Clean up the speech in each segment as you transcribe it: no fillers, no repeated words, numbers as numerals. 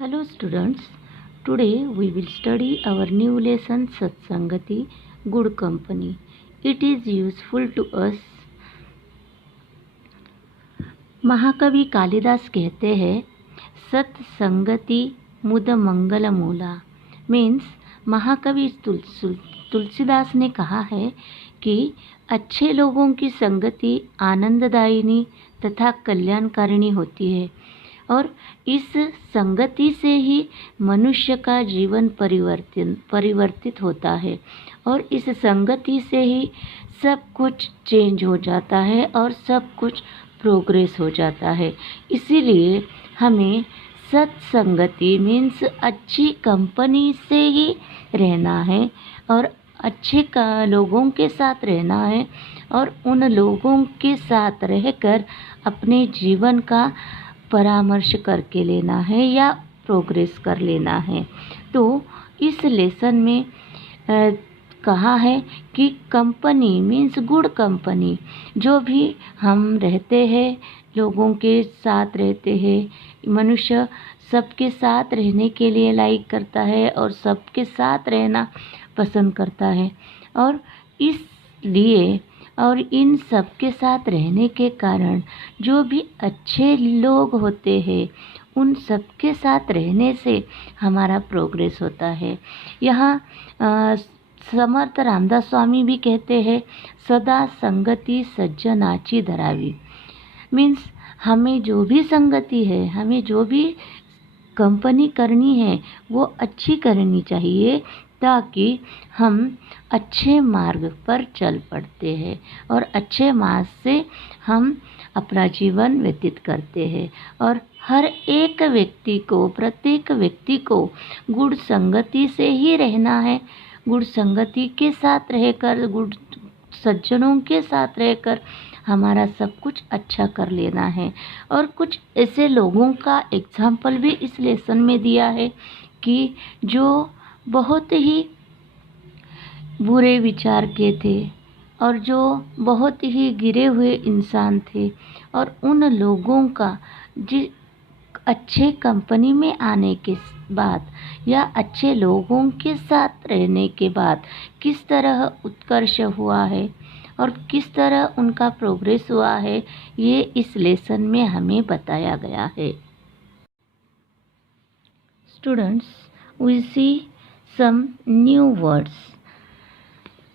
Hello students, today we will study our new lesson Satsangati, Good Company. It is useful to us. महाकवि कालिदास कहते हैं सत्संगति मुद मंगल मूला। Means महाकवि तुलसीदास ने कहा है कि अच्छे लोगों की संगति आनंददायिनी तथा कल्याणकारिणी होती है और इस संगति से ही मनुष्य का जीवन परिवर्तित होता है और इस संगति से ही सब कुछ चेंज हो जाता है और सब कुछ प्रोग्रेस हो जाता है। इसीलिए हमें सत्संगति मीन्स अच्छी कंपनी से ही रहना है और अच्छे लोगों के साथ रहना है और उन लोगों के साथ रहकर अपने जीवन का परामर्श करके लेना है या प्रोग्रेस कर लेना है। तो इस लेसन में कहा है कि कंपनी मीन्स गुड कंपनी। जो भी हम रहते हैं, लोगों के साथ रहते हैं, मनुष्य सबके साथ रहने के लिए लाइक करता है और सबके साथ रहना पसंद करता है और इसलिए और इन सब के साथ रहने के कारण जो भी अच्छे लोग होते हैं उन सब के साथ रहने से हमारा प्रोग्रेस होता है। यहाँ समर्थ रामदास स्वामी भी कहते हैं सदा संगति सज्जनाची धरावी। मीन्स हमें जो भी संगति है, हमें जो भी कंपनी करनी है वो अच्छी करनी चाहिए ताकि हम अच्छे मार्ग पर चल पड़ते हैं और अच्छे मार्ग से हम अपना जीवन व्यतीत करते हैं। और हर एक व्यक्ति को, प्रत्येक व्यक्ति को गुड संगति से ही रहना है। गुड संगति के साथ रहकर, गुड सज्जनों के साथ रहकर हमारा सब कुछ अच्छा कर लेना है। और कुछ ऐसे लोगों का एग्जाम्पल भी इस लेसन में दिया है कि जो बहुत ही बुरे विचार के थे और जो बहुत ही गिरे हुए इंसान थे और उन लोगों का अच्छे कंपनी में आने के बाद या अच्छे लोगों के साथ रहने के बाद किस तरह उत्कर्ष हुआ है और किस तरह उनका प्रोग्रेस हुआ है, ये इस लेसन में हमें बताया गया है। Students, we see some new words.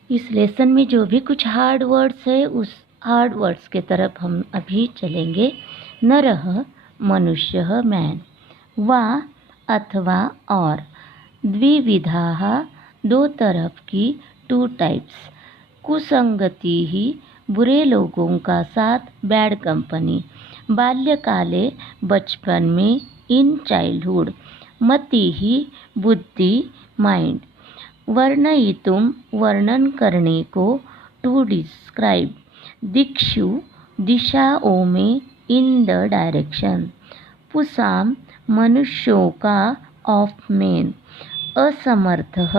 इस लेसन में जो भी कुछ हार्ड वर्ड्स है उस हार्ड वर्ड्स के तरफ हम अभी चलेंगे। नरः मनुष्य मैन, वा अथवा और, द्विविधाः दो तरफ की, टू टाइप्स, कुसंगति ही बुरे लोगों का साथ, बैड कंपनी, बाल्यकाले बचपन में, इन चाइल्डहुड, मति ही बुद्धि माइंड, वर्णयितुम वर्णन करने को, टू डिस्क्राइब, दिक्षु दिशाओं में, इन द डायरेक्शन, पुसाम मनुष्यों का, ऑफ मेन, असमर्थः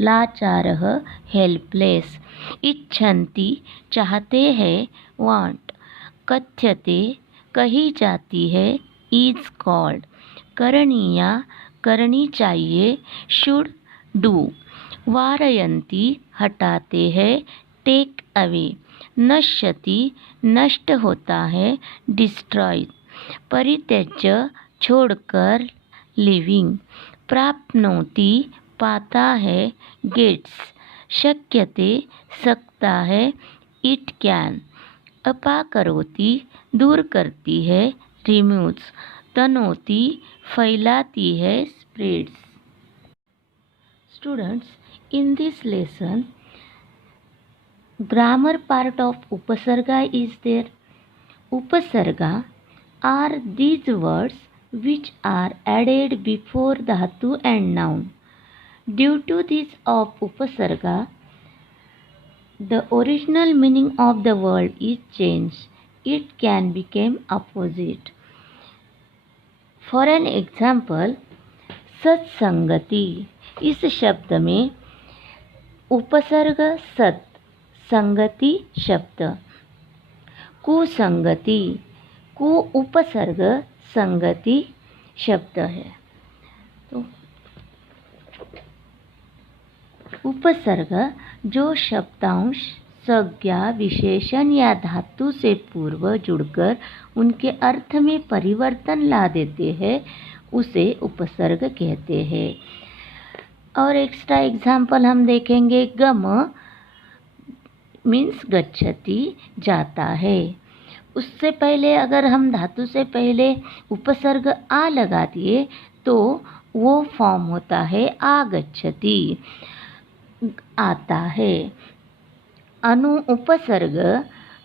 लाचारः हेल्पलेस, इच्छन्ति चाहते हैं, वांट, कथ्यते कही जाती है, इज कॉल्ड, करणीया करनी चाहिए, शुड डू, वारयन्ति हटाते हैं, टेक अवे, नश्यति नष्ट होता है, डिस्ट्रॉय, परित्यज्य छोड़कर, लिविंग, प्राप्नोति पाता है, गेट्स, शक्यते सकता है, इट कैन, अपाकरोति दूर करती है, रिमूव्स, तनोति फैलाती है, spreads. Students, in this lesson, grammar part of Upasarga is there. Upasarga are these words which are added before dhatu and noun. Due to this of Upasarga, the original meaning of the word is changed. It can become opposite. For an example, सत्संगति, इस शब्द में उपसर्ग सत, संगति शब्द, कुसंगति, कु उपसर्ग संगति शब्द है। तो उपसर्ग जो शब्दांश, संज्ञा, विशेषण या धातु से पूर्व जुड़कर उनके अर्थ में परिवर्तन ला देते हैं, उसे उपसर्ग कहते हैं। और एक्स्ट्रा एग्जाम्पल हम देखेंगे। गम मीन्स गच्छति, जाता है। उससे पहले अगर हम धातु से पहले उपसर्ग आ लगा दिए तो वो फॉर्म होता है आगच्छति, आता है। उपसर्ग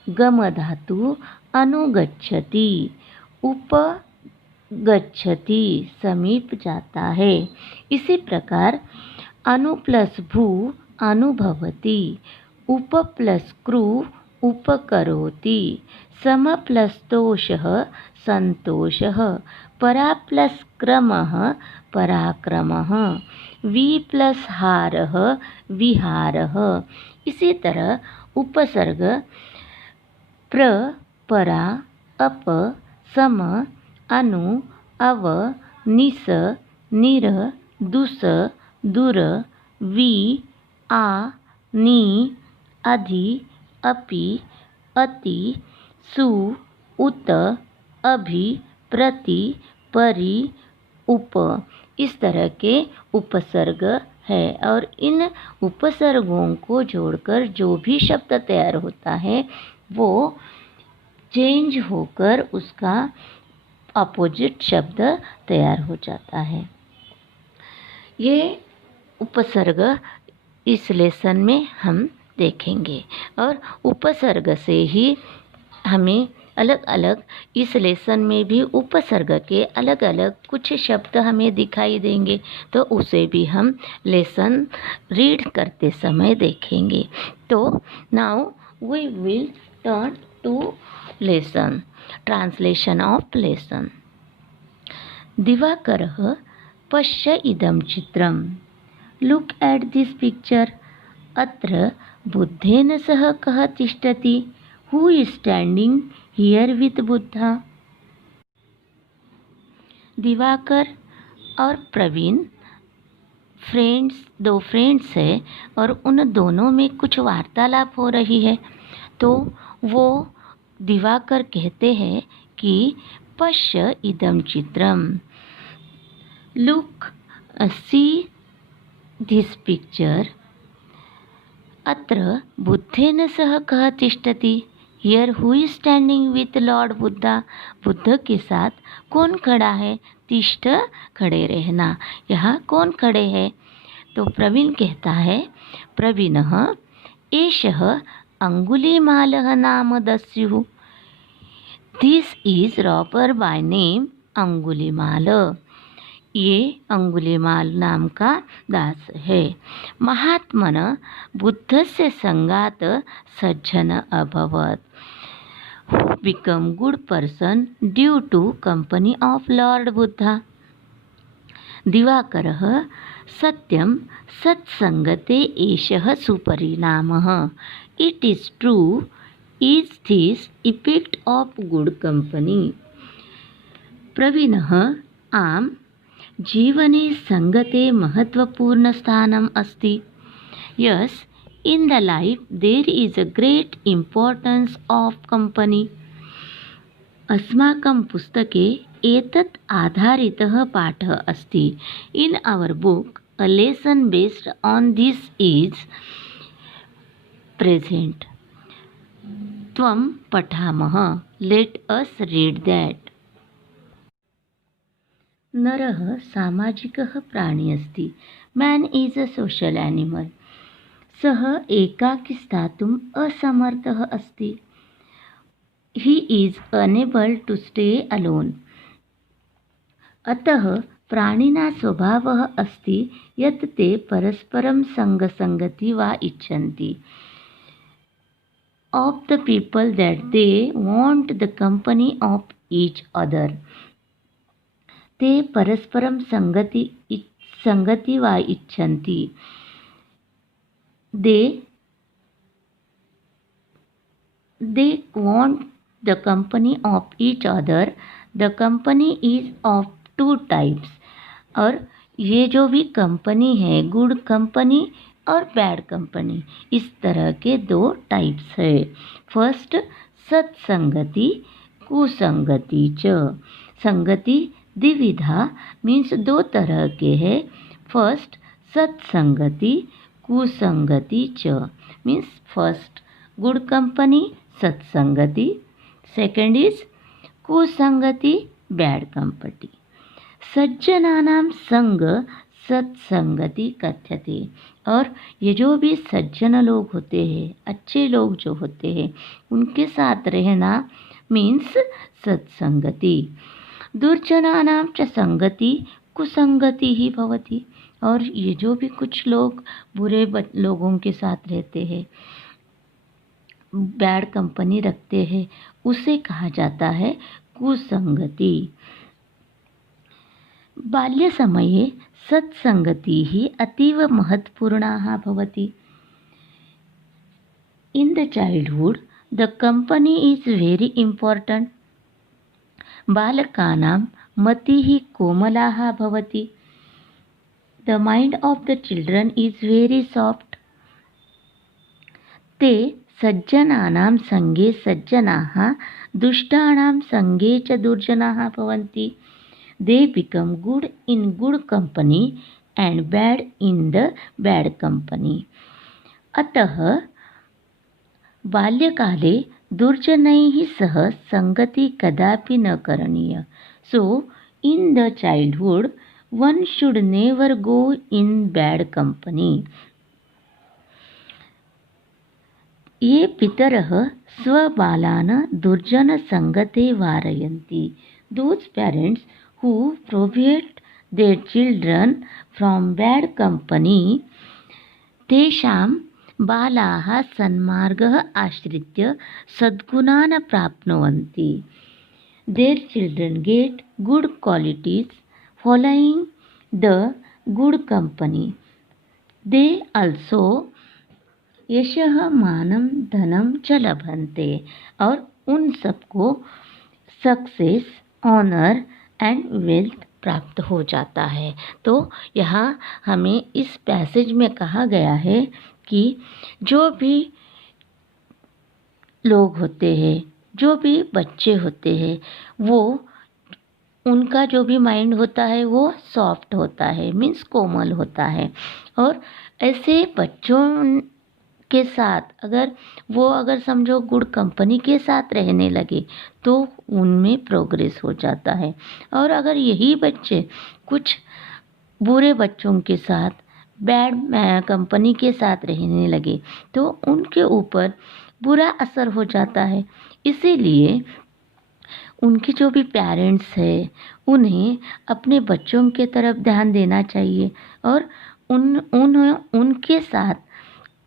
गम धातु अनुगच्छति, उपगच्छति, समीप जाता है। इसी प्रकार अनु प्लस भू अनुभवति, उप प्लस कृ उपकरोति, सम प्लस तोषः संतोषः, परा प्लस क्रमः पराक्रमः, वि प्लस हारः विहारः। इसी तरह उपसर्ग प्र, परा, अप, सम, अनु, अव, निस, निर, दुस, दुर, वि, आ, नि, अधि, अपि, अति, सु, उत, अभि, प्रति, परि, उप, इस तरह के उपसर्ग है। और इन उपसर्गों को जोड़कर जो भी शब्द तैयार होता है वो चेंज होकर उसका अपोजिट शब्द तैयार हो जाता है। ये उपसर्ग इस लेसन में हम देखेंगे और उपसर्ग से ही हमें अलग अलग, इस लेसन में भी उपसर्ग के अलग अलग कुछ शब्द हमें दिखाई देंगे, तो उसे भी हम लेसन रीड करते समय देखेंगे। तो now we will turn to lesson, translation of lesson. दिवाकरः पश्य इदं चित्रं, लुक एट दिस पिक्चर। अत्र बुद्धेन सह कः तिष्ठति, who is standing here with Buddha. Diwakar और प्रवीण दो फ्रेंड्स है और उन दोनों में कुछ वार्तालाप हो रही है। तो वो दिवाकर कहते हैं कि पश्य इदं चित्रम, लुक, सी दिस पिक्चर। अत्र बुद्धेन सह कः तिष्ठति, here who is standing with Lord Buddha, Buddha के साथ कौन खड़ा है। तिष्ठ, खड़े रहना, यहाँ कौन खड़े हैं। तो प्रवीण कहता है, प्रवीणः एषः अंगुलीमालः नाम दस्युः, this is robber by name Angulimal, ये अंगुलीमाल नाम का दास है। महात्मन बुद्धस्य संगात सज्जन अभवत, who become good person due to company of lord Buddha. दिवाकरः सत्यं सत्संगते एषः सुपरिणामः, it is true is this effect of good company. प्रवीणः आम, जीवने संगते महत्वपूर्ण स्थानम् अस्ति। Yes, in the life there is a great importance of company. अस्माकं पुस्तके एतत् आधारितः पाठः अस्ति। In our book a lesson based on this is present. त्वं पठामः, let us read that. नरः सामाजिकः प्राणी अस्ति, man is a social animal. सः एकाकी स्थातुम् असमर्थः अस्ति, he is unable to stay alone. अतः प्राणिना स्वभावः अस्ति यत् ते परस्परं संगसंगति वा इच्छन्ति। Of the people that they want the company of each other. ते परस्परं संगति वा इच्छन्ति। They want the company of each other. The company is of two types. और ये जो भी कंपनी है, गुड कंपनी और बैड कंपनी, इस तरह के दो टाइप्स है। फर्स्ट सत्संगति कुसंगति च। संगति द्विविधा मीन्स दो तरह के है। फर्स्ट सत्संगति कुसंगति च मीन्स फर्स्ट गुड कंपनी सत्संगति, सेकेंड इज कुसंगति बैड कंपनी। सज्जनानां संग सत्संगति कथ्यते। और ये जो भी सज्जन लोग होते हैं, अच्छे लोग जो होते हैं, उनके साथ रहना मीन्स सत्संगति। दुर्जनानां च संगति कुसंगति ही भवति। और ये जो भी कुछ लोग बुरे लोगों के साथ रहते हैं, बैड कंपनी रखते हैं, उसे कहा जाता है कुसंगति। बाल्यसमये सत्संगतिः अतीव महत्वपूर्णाः भवति। In the childhood, the company is very important. बालकानां मतिः कोमलाः भवति. The mind of the children is very soft. ते सज्जनानां संगे सज्जनाः, दुष्टानां संगे च दुर्जनाः भवन्ति. They become good in good company and bad in the bad company. अतः बाल्यकाले दुर्जनैः सह संगति कदापि न करणीय. So in the childhood one should never go in bad company. ये पितरः स्वबालान् दुर्जनसङ्गते वारयन्ति. Those parents who prohibit their children from bad company, तेषां बालाः सन्मार्गः आश्रित्य सद्गुणान् प्राप्नुवन्ति. Their children get good qualities following the good company. They also यशः मानं धनं च लभन्ते. और उन सबको सक्सेस, ऑनर एंड वेल्थ प्राप्त हो जाता है. तो यहाँ हमें इस पैसेज में कहा गया है कि जो भी लोग होते हैं, जो भी बच्चे होते हैं, वो उनका जो भी माइंड होता है वो सॉफ्ट होता है, मीन्स कोमल होता है. और ऐसे बच्चों के साथ अगर समझो गुड कंपनी के साथ रहने लगे तो उनमें प्रोग्रेस हो जाता है. और अगर यही बच्चे कुछ बुरे बच्चों के साथ, बैड कंपनी के साथ रहने लगे तो उनके ऊपर बुरा असर हो जाता है. इसीलिए उनके जो भी पेरेंट्स हैं उन्हें अपने बच्चों के तरफ ध्यान देना चाहिए और उनके साथ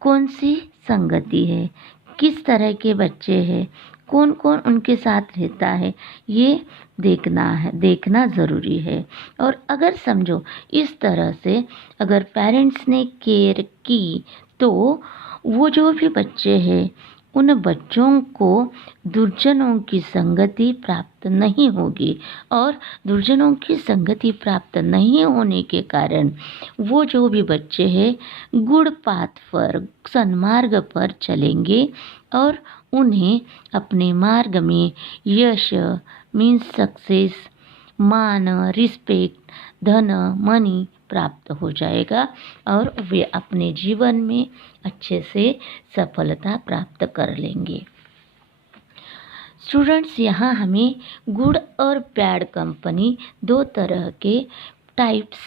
कौन सी संगति है, किस तरह के बच्चे हैं, कौन कौन उनके साथ रहता है, ये देखना ज़रूरी है. और अगर समझो इस तरह से अगर पेरेंट्स ने केयर की तो वो जो भी बच्चे हैं उन बच्चों को दुर्जनों की संगति प्राप्त नहीं होगी. और दुर्जनों की संगति प्राप्त नहीं होने के कारण वो जो भी बच्चे हैं गुड पाथ पर, सन्मार्ग पर चलेंगे और उन्हें अपने मार्ग में यश मीन्स सक्सेस, मान, रिस्पेक्ट, धन, मनी प्राप्त हो जाएगा और वे अपने जीवन में अच्छे से सफलता प्राप्त कर लेंगे. स्टूडेंट्स, यहाँ हमें गुड और बैड कंपनी दो तरह के टाइप्स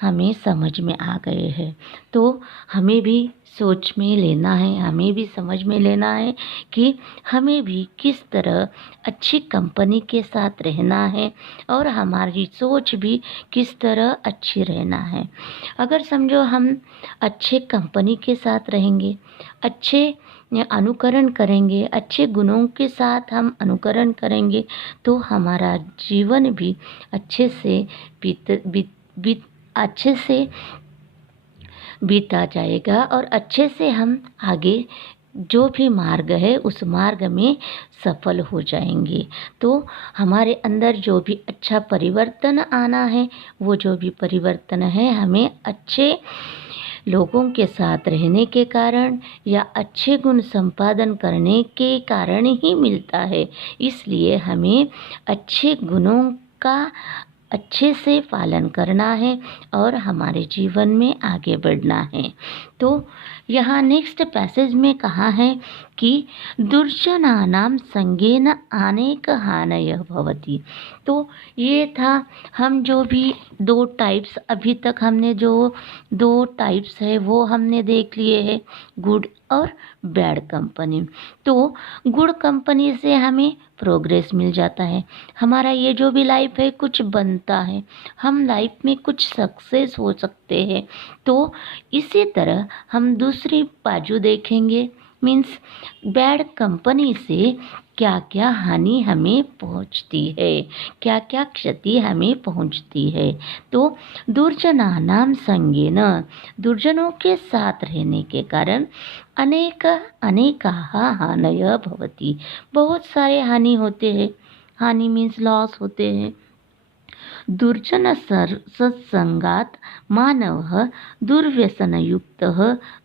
हमें समझ में आ गए हैं. तो हमें भी सोच में लेना है, हमें भी समझ में लेना है कि हमें भी किस तरह अच्छी कंपनी के साथ रहना है और हमारी सोच भी किस तरह अच्छी रहना है. अगर समझो हम अच्छे कंपनी के साथ रहेंगे, अच्छे अनुकरण करेंगे, अच्छे गुणों के साथ हम अनुकरण करेंगे तो हमारा जीवन भी अच्छे से बीता जाएगा और अच्छे से हम आगे जो भी मार्ग है उस मार्ग में सफल हो जाएंगे। तो हमारे अंदर जो भी अच्छा परिवर्तन आना है, वो जो भी परिवर्तन है हमें अच्छे लोगों के साथ रहने के कारण या अच्छे गुण संपादन करने के कारण ही मिलता है। इसलिए हमें अच्छे गुणों का अच्छे से पालन करना है और हमारे जीवन में आगे बढ़ना है। तो यहाँ नेक्स्ट पैसेज में कहा है कि दुर्जनानां संगेन अनेक हानय भवति। तो ये था, हम जो भी दो टाइप्स, अभी तक हमने जो दो टाइप्स है वो हमने देख लिए हैं, गुड और बैड कंपनी। तो गुड कंपनी से हमें प्रोग्रेस मिल जाता है, हमारा ये जो भी लाइफ है कुछ बनता है, हम लाइफ में कुछ सक्सेस हो सकते हैं। तो इसी तरह हम दूसरी बाजू देखेंगे, मीन्स बैड कंपनी से क्या क्या हानि हमें पहुंचती है, क्या क्या क्षति हमें पहुंचती है। तो दुर्जनानां संगेन, दुर्जनों के साथ रहने के कारण अनेकाः हानय भवति, बहुत सारे हानि होते हैं। हानि मीन्स लॉस होते हैं। दुर्जन सत्संगात् मानवः दुर्व्यसनयुक्तः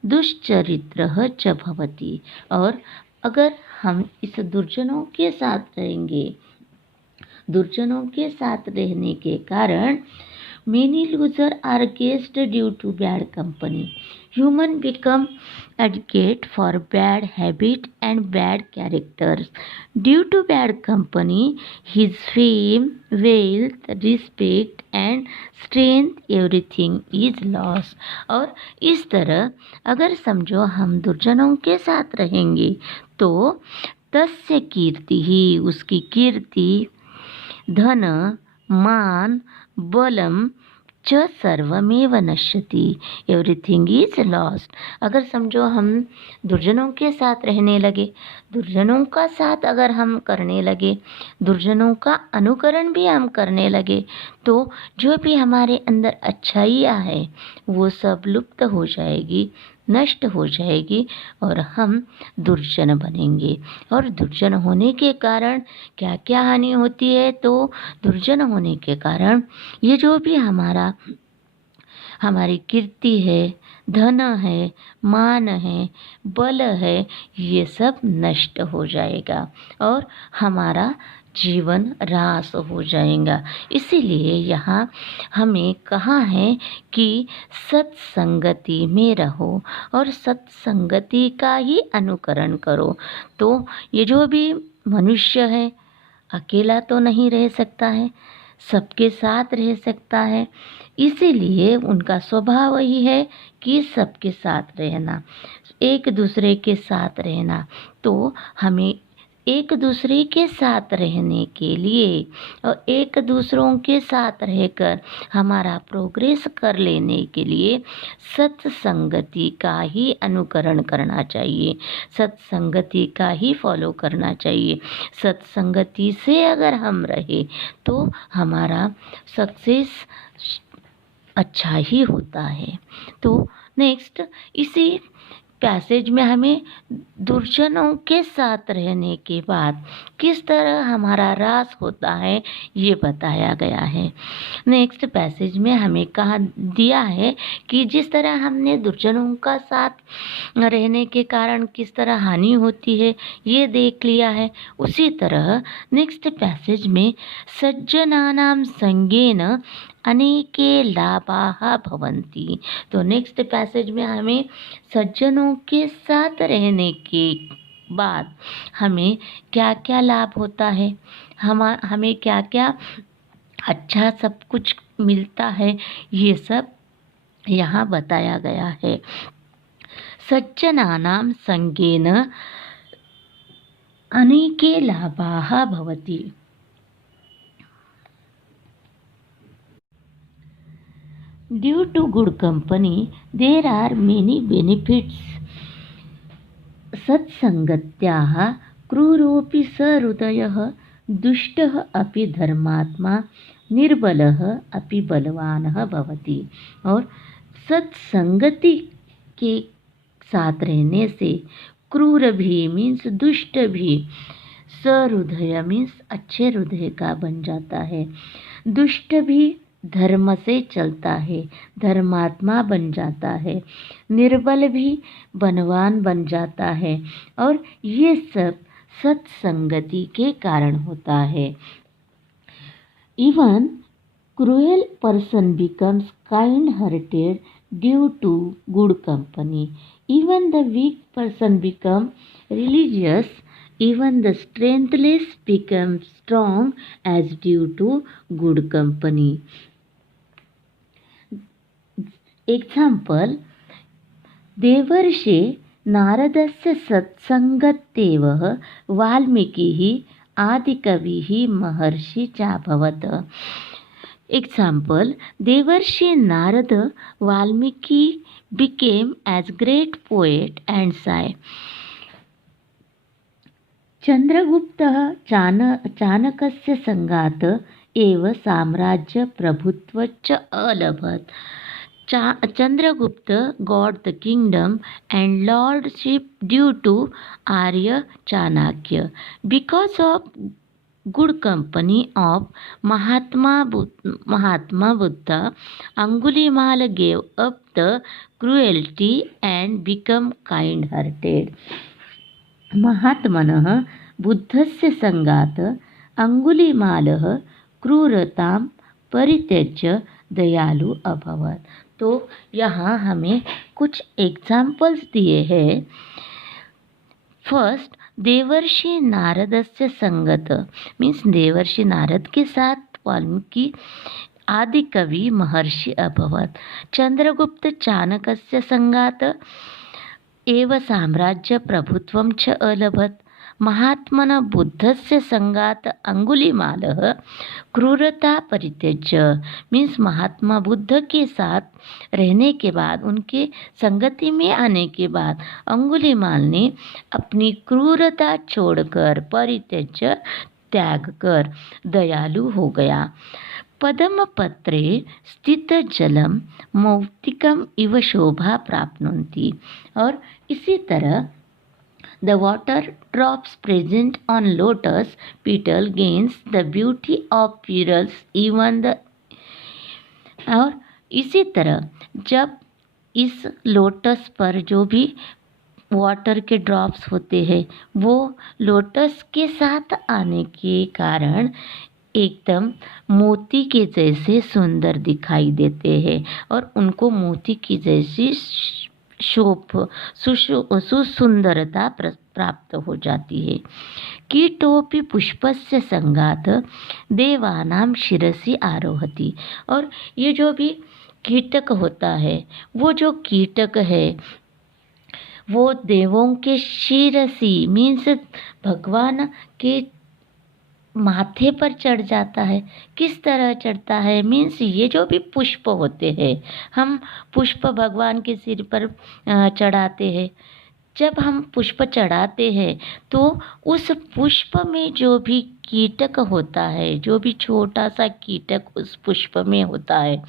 दुश्चरित्रः च भवति। और अगर हम इस दुर्जनों के साथ रहेंगे, दुर्जनों के साथ रहने के कारण many losers are caused due to bad company. Human become advocate for bad habit and bad characters. Due to bad company, his fame, wealth, respect and strength, everything is lost. और इस तरह अगर समझो हम दुर्जनों के साथ रहेंगे तो तस्य कीर्ति ही, उसकी कीर्ति, धन, मान, बलम च सर्वमेव नश्यति, एवरीथिंग इज लॉस्ट। अगर समझो हम दुर्जनों के साथ रहने लगे, दुर्जनों का साथ अगर हम करने लगे, दुर्जनों का अनुकरण भी हम करने लगे, तो जो भी हमारे अंदर अच्छाइयाँ है वो सब लुप्त हो जाएगी, नष्ट हो जाएगी और हम दुर्जन बनेंगे। और दुर्जन होने के कारण क्या क्या हानि होती है, तो दुर्जन होने के कारण ये जो भी हमारी कीर्ति है, धन है, मान है, बल है, ये सब नष्ट हो जाएगा और हमारा जीवन ह्रास हो जाएगा। इसीलिए यहाँ हमें कहा है कि सत्संगति में रहो और सत्संगति का ही अनुकरण करो। तो ये जो भी मनुष्य है अकेला तो नहीं रह सकता है, सबके साथ रह सकता है। इसीलिए उनका स्वभाव ही है कि सबके साथ रहना, एक दूसरे के साथ रहना। तो हमें एक दूसरे के साथ रहने के लिए और एक दूसरों के साथ रहकर हमारा प्रोग्रेस कर लेने के लिए सत्संगति का ही अनुकरण करना चाहिए, सत्संगति का ही फॉलो करना चाहिए। सत्संगति से अगर हम रहे तो हमारा सक्सेस अच्छा ही होता है। तो नेक्स्ट इसी पैसेज में हमें दुर्जनों के साथ रहने के बाद किस तरह हमारा ह्रास होता है ये बताया गया है। नेक्स्ट पैसेज में हमें कहा दिया है कि जिस तरह हमने दुर्जनों का साथ रहने के कारण किस तरह हानि होती है ये देख लिया है। उसी तरह नेक्स्ट पैसेज में सज्जनानां संगेन अनेके लाभाः भवन्ति। तो नेक्स्ट पैसेज में हमें सज्जनों के साथ रहने के बाद हमें क्या क्या लाभ होता है, हमें क्या क्या अच्छा सब कुछ मिलता है, ये सब यहाँ बताया गया है। सज्जनानां संगेन अनेके लाभाः भवति। Due to good company, there are many benefits. सत्संगत्याः क्रूरोऽपि सहृदयः दुष्टः अपि धर्मात्मा निर्बलः अपि बलवानः भवति। और सत्संगति के साथ रहने से क्रूर भी मीन्स दुष्ट भी, सहृदय मीन्स अच्छे हृदय का बन जाता है, दुष्ट भी धर्म से चलता है, धर्मात्मा बन जाता है, निर्बल भी बलवान बन जाता है, और ये सब सत्संगति के कारण होता है। Even cruel person becomes kind hearted due to good company, even the weak person become religious, even the strengthless become strong as due to good company. Example, देवर्षे नारदस्य सत्संगतेव वाल्मीकिः आदिकविः महर्षि चाभवत्. Example, देवर्षि Narad Valmiki became as great poet and sai. चंद्रगुप्तः चाणकस्य संगात एव साम्राज्य प्रभुत्वच्च अलभत. Chandragupta got the kingdom and lordship due to Arya Chanakya. Because of good company of Mahatma Buddha, Angulimala gave up the cruelty and became kind-hearted. महात्मनः बुद्धस्य संगात अंगुलीमालः क्रूरतां परित्यज्य दयालु अभवत्. तो यहाँ हमें कुछ एग्जाम्पल्स दिए हैं. फर्स्ट, देवर्षि नारदस्य संगत मीन्स देवर्षि नारद के साथ वाल्मीकि आदि कवि महर्षि अभवत्. चंद्रगुप्त चाणकस्य संगात एव साम्राज्य प्रभुत्वं च अलभत. महात्मन बुद्धस्य संगात अंगुलीमालः क्रूरता परित्यज्य मीन्स महात्मा बुद्ध के साथ रहने के बाद, उनके संगति में आने के बाद अंगुलीमाल ने अपनी क्रूरता छोड़कर परित्यज्य त्याग कर दयालु हो गया. पद्म पत्रे स्थित जलम मौक्तिकम इव शोभा प्राप्नुवन्ति. और इसी तरह the water drops present on lotus petal gains the beauty of pearls even the. और इसी तरह जब इस लोटस पर जो भी वाटर के ड्रॉप्स होते हैं वो लोटस के साथ आने के कारण एकदम मोती के जैसे सुंदर दिखाई देते हैं और उनको मोती की जैसी सुसुंदरता प्राप्त हो जाती है. कीटोपि पुष्पस्य संगात देवानां शिरसि आरोहति. और ये जो भी कीटक होता है, वो जो कीटक है वो देवों के शिरसी मीन्स भगवान के माथे पर चढ़ जाता है. किस तरह चढ़ता है मीन्स ये जो भी पुष्प होते हैं, हम पुष्प भगवान के सिर पर चढ़ाते हैं. जब हम पुष्प चढ़ाते हैं तो उस पुष्प में जो भी कीटक होता है, जो भी छोटा सा कीटक उस पुष्प में होता है,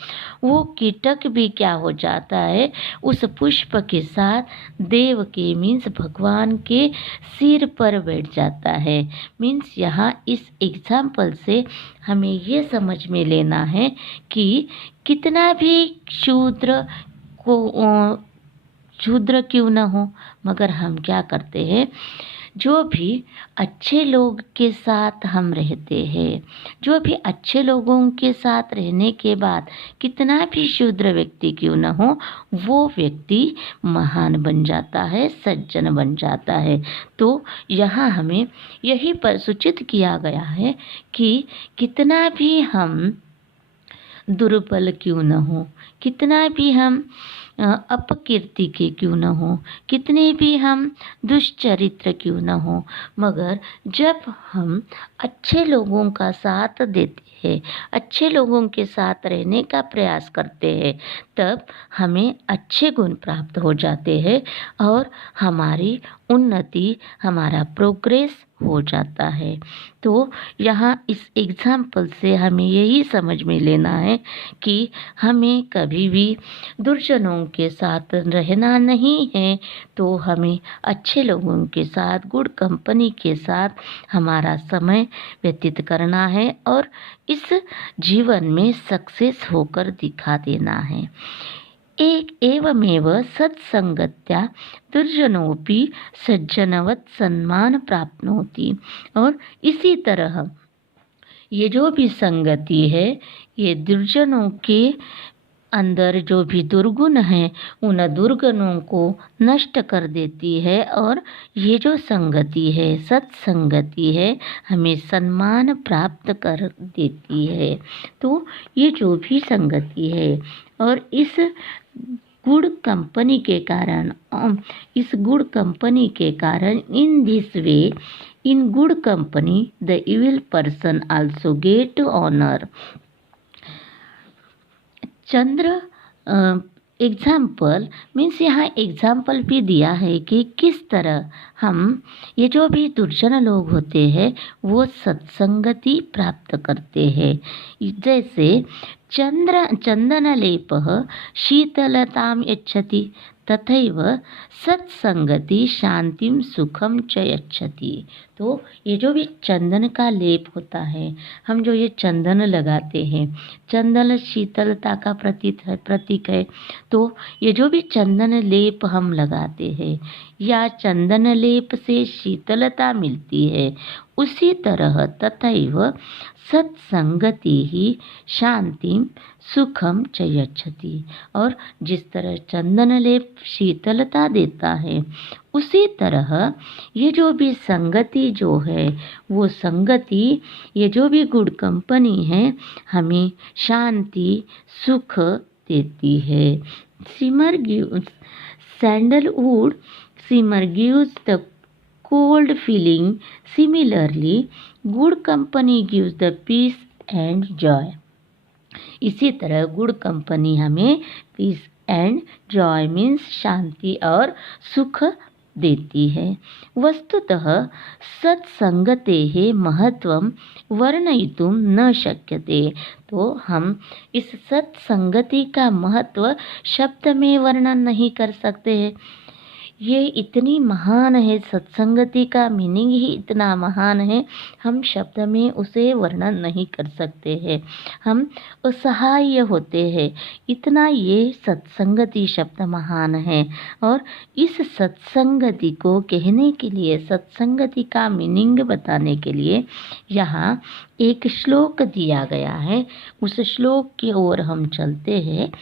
वो कीटक भी क्या हो जाता है, उस पुष्प के साथ देव के मीन्स भगवान के सिर पर बैठ जाता है. मीन्स यहाँ इस एग्जाम्पल से हमें ये समझ में लेना है कि कितना भी क्षुद्र क्यों न हो, मगर हम क्या करते हैं, जो भी अच्छे लोग के साथ हम रहते हैं, जो भी अच्छे लोगों के साथ रहने के बाद कितना भी क्षुद्र व्यक्ति क्यों न हो, वो व्यक्ति महान बन जाता है, सज्जन बन जाता है. तो यहाँ हमें यही पर सूचित किया गया है कि कितना भी हम दुर्बल क्यों न हो, कितना भी हम अपकीर्ति के क्यों न हो, कितने भी हम दुष्चरित्र क्यों न हो, मगर जब हम अच्छे लोगों का साथ देते हैं, अच्छे लोगों के साथ रहने का प्रयास करते हैं, तब हमें अच्छे गुण प्राप्त हो जाते हैं और हमारी उन्नति, हमारा प्रोग्रेस हो जाता है। तो यहाँ इस एग्जाम्पल से हमें यही समझ में लेना है कि हमें कभी भी दुर्जनों के साथ रहना नहीं है, तो हमें अच्छे लोगों के साथ, गुड कंपनी के साथ हमारा समय व्यतीत करना है और इस जीवन में सक्सेस होकर दिखा देना है। एक एवमेव सत्संगत्या दुर्जनोपि सज्जनवत् सम्मान प्राप्नोति। और इसी तरह ये जो भी संगति है, ये दुर्जनों के अंदर जो भी दुर्गुण हैं उन दुर्गुणों को नष्ट कर देती है, और ये जो संगति है, सत्संगति है, हमें सम्मान प्राप्त कर देती है। तो ये जो भी संगति है, और इस गुड कंपनी के कारण, in this way, in good company the evil person also get honour. चंद्र एग्जाम्पल मीन्स यहाँ एग्जाम्पल भी दिया है कि किस तरह हम, ये जो भी दुर्जन लोग होते हैं वो सत्संगति प्राप्त करते हैं। जैसे चंदनलेपः शीतलतां यच्छति, तथैव सत्संगति शांतिम सुखम च यच्छति। तो ये जो भी चंदन का लेप होता है, हम जो ये चंदन लगाते हैं, चंदन शीतलता का प्रतीक है। तो ये जो भी चंदन लेप हम लगाते हैं, या चंदन लेप से शीतलता मिलती है, उसी तरह तथैव सत्संगति ही शांतिम सुखम च यच्छति। और जिस तरह चंदन लेप शीतलता देता है, उसी तरह ये जो भी संगति जो है, वो संगति, ये जो भी गुड कंपनी है, हमें शांति सुख देती है। Similar gives sandalwood, similar gives the cold feeling. Similarly, good company gives the peace and joy. इसी तरह गुड कंपनी हमें पीस एंड जॉय मीन्स शांति और सुख देती है। वस्तुतः सत्संगतेः महत्वं वर्णयितुं न शक्यते। तो हम इस सत्संगति का महत्व शब्द में वर्णन नहीं कर सकते हैं। ये इतनी महान है, सत्संगति का मीनिंग ही इतना महान है, हम शब्द में उसे वर्णन नहीं कर सकते हैं, हम असहाय होते हैं, इतना ये सत्संगति शब्द महान है। और इस सत्संगति को कहने के लिए, सत्संगति का मीनिंग बताने के लिए यहाँ एक श्लोक दिया गया है। उस श्लोक की ओर हम चलते हैं।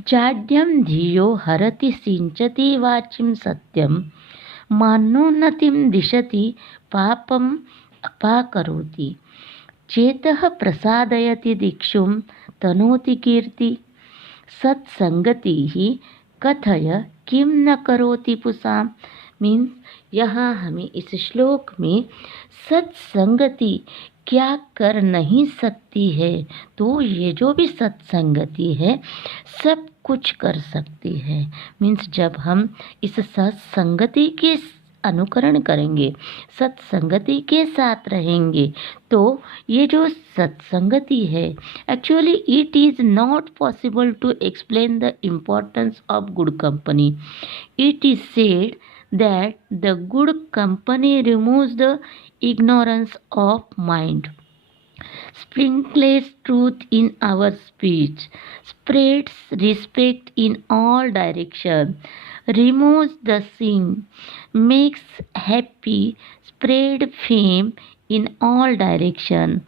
जाड्यं धियो हरति सिंचति वाचिं सत्यं, मानोन्नतिं दिशति पापम् अपाकरोति, चेतः प्रसादयति दिक्षुं तनोति कीर्ति, सत्संगतिः कथय किं न करोति पुसां। मीन्स यहाँ हमें इस श्लोक में सत्संगति क्या कर नहीं सकती है, तो ये जो भी सत्संगति है सब कुछ कर सकती है। मीन्स जब हम इस सत्संगति के अनुकरण करेंगे, सत्संगति के साथ रहेंगे, तो ये जो सत्संगति है, actually it is not possible to explain the importance of good company. It is said that the good company removes the ignorance of mind, sprinkles truth in our speech, spreads respect in all directions, removes the sin, makes happy, spread fame in all directions,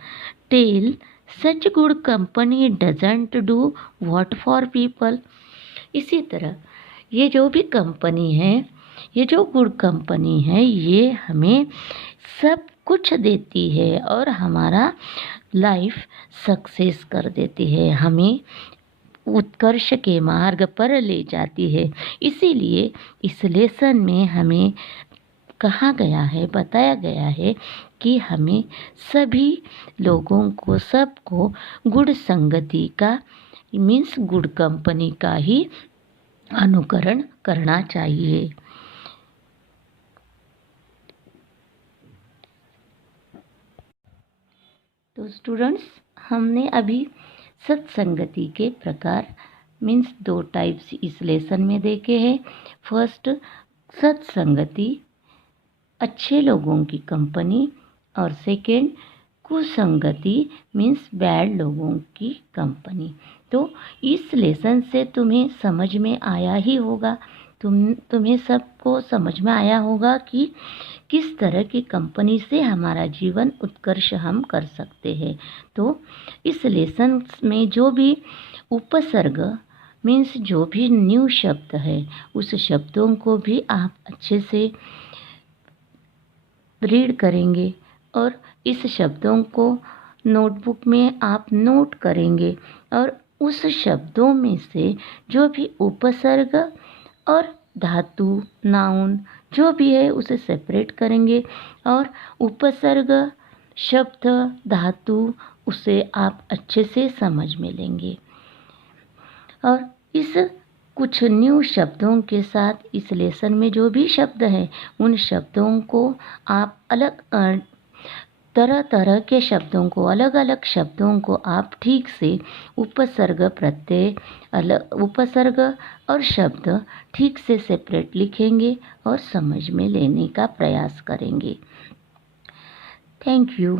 till such good company doesn't do what for people। इसी तरह ये जो भी company है, ये जो good company है, ये हमें सब कुछ देती है और हमारा लाइफ सक्सेस कर देती है, हमें उत्कर्ष के मार्ग पर ले जाती है। इसीलिए इस लेसन में हमें कहा गया है, बताया गया है कि हमें सभी लोगों को, सबको गुड संगति का मीन्स गुड कंपनी का ही अनुकरण करना चाहिए। तो स्टूडेंट्स, हमने अभी सत्संगति के प्रकार मीन्स 2 टाइप्स इस लेसन में देखे हैं। फर्स्ट, सत्संगति अच्छे लोगों की कंपनी, और सेकेंड, कुसंगति मीन्स बैड लोगों की कंपनी। तो इस लेसन से तुम्हें समझ में आया ही होगा, तुम्हें सबको समझ में आया होगा कि किस तरह की कंपनी से हमारा जीवन उत्कर्ष हम कर सकते हैं। तो इस लेसन में जो भी उपसर्ग मीन्स जो भी न्यू शब्द है, उस शब्दों को भी आप अच्छे से रीड करेंगे और इस शब्दों को नोटबुक में आप नोट करेंगे, और उस शब्दों में से जो भी उपसर्ग और धातु, नाउन जो भी है उसे सेपरेट करेंगे, और उपसर्ग, शब्द, धातु उसे आप अच्छे से समझ में लेंगे। और इस कुछ न्यू शब्दों के साथ इस लेसन में जो भी शब्द हैं, उन शब्दों को आप तरह तरह के शब्दों को, अलग अलग शब्दों को आप ठीक से उपसर्ग, प्रत्यय, उपसर्ग और शब्द ठीक से सेपरेट लिखेंगे और समझ में लेने का प्रयास करेंगे। Thank you.